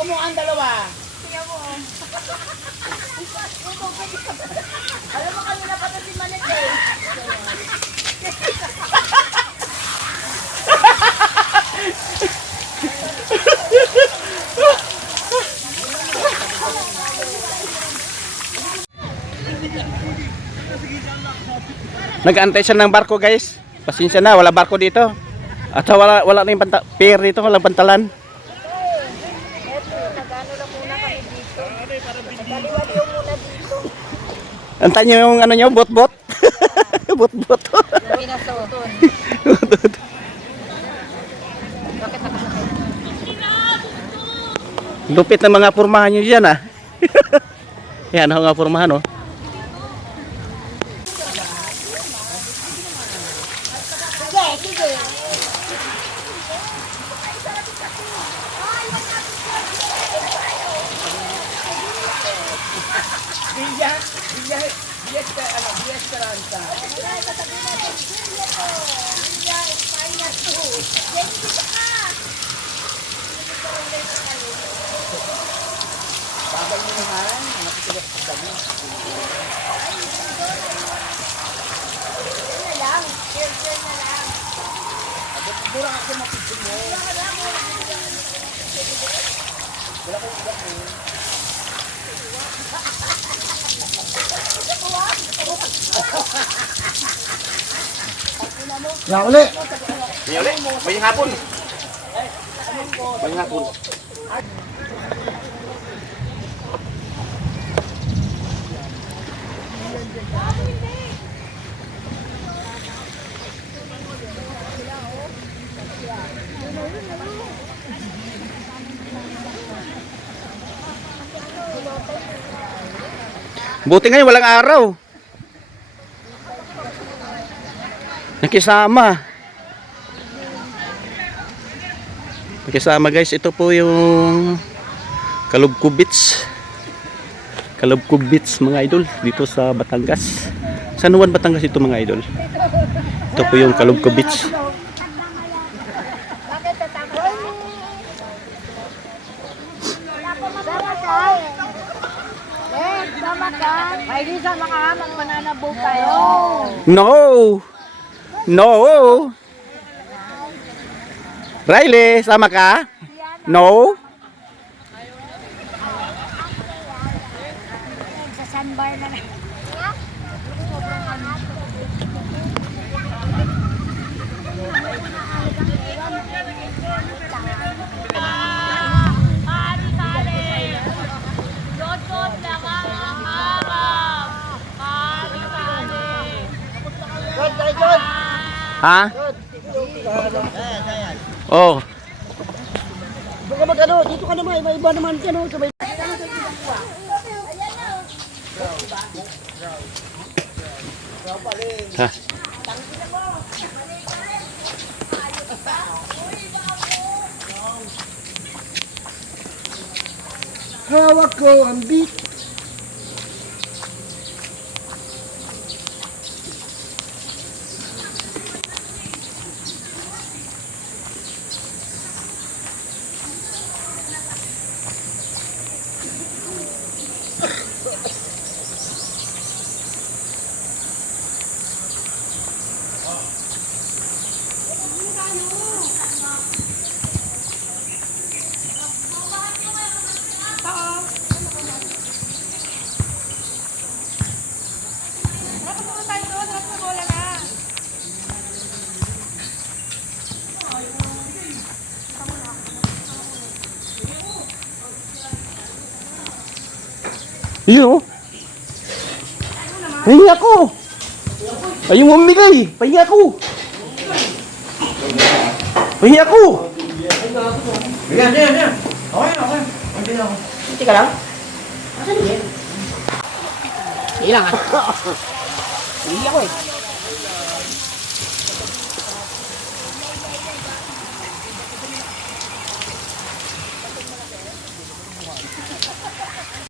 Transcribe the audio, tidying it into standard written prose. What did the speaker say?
kumuha ang dalawa. Kaya mo. Alam mo kanina pa si Manet eh. Nag-aantay siya ng barko, guys. Pasensya na, wala barko dito. At wala na yung pier dito, walang pantalan. Nag-ano lang muna kami dito. Nagaliwaliw muna dito. Antayin niyo yung ano niyo, bot-bot. Bot-bot. Pinasoton. Bakit nakasakit? Lupit ng mga pormahan niyo diyan, ah. Yan ang mga pormahan, oh. Sige, sige. Yang uli. Yuli, bayang hapon. Bayang hapon. Buti ngayon walang araw. Nakisama. Nakisama, guys. Ito po yung Calubco Beach. Calubco Beach, mga idol, dito sa Batangas. San Juan, Batangas ito, mga idol. Ito po yung Calubco Beach. Bakit tatakot? Sama ka. Ay, di sama ka. Magmananabog tayo. No! No! Riley, sama ka? No? Sa sandbar na na. Ha? Oh. Baka mag-ano, dito ka naman, iba naman ka no, sabay. Ha. Hawak ko ang beat. Iyo. Pahinga ko. Ayun mo umigay. Pahinga ko. Pahinga ko. Yan. Okay. Hindi ka lang? Asan yun? Hindi lang ah. Hindi ako eh.